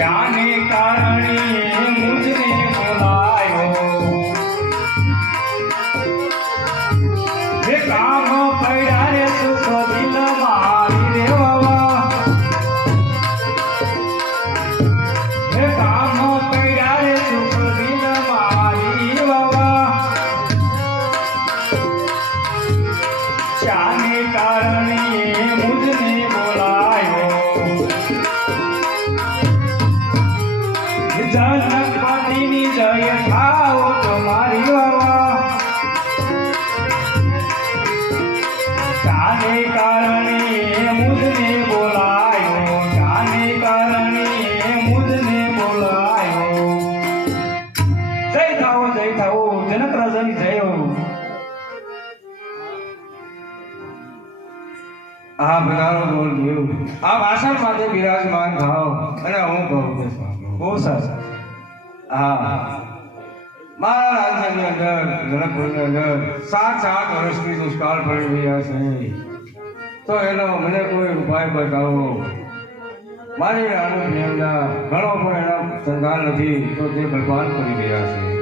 કામ પડ્યા જય થાઓ તમારી વાવા કાને કારણે મુજને બોલાયો કાને કારણે મુજને બોલાયો. જય થાઓ જય થાઓ જનક રાજાની જય હો. આ બધાનો બોલ આ વાસણ માટે બિરાજમાન ભાવ અને હું કહું છું. બહુ સરસ હા. મારા રાજ્યની અંદર જનકપુરની અંદર સાત સાત વર્ષથી દુષ્કાળ પડી રહ્યા છે. તો એનો મને કોઈ ઉપાય બતાવો? મારી આનો પ્રેમના ઘણો પણ એનો સંગાલ નથી, તો તે ભગવાન કરી રહ્યા છે.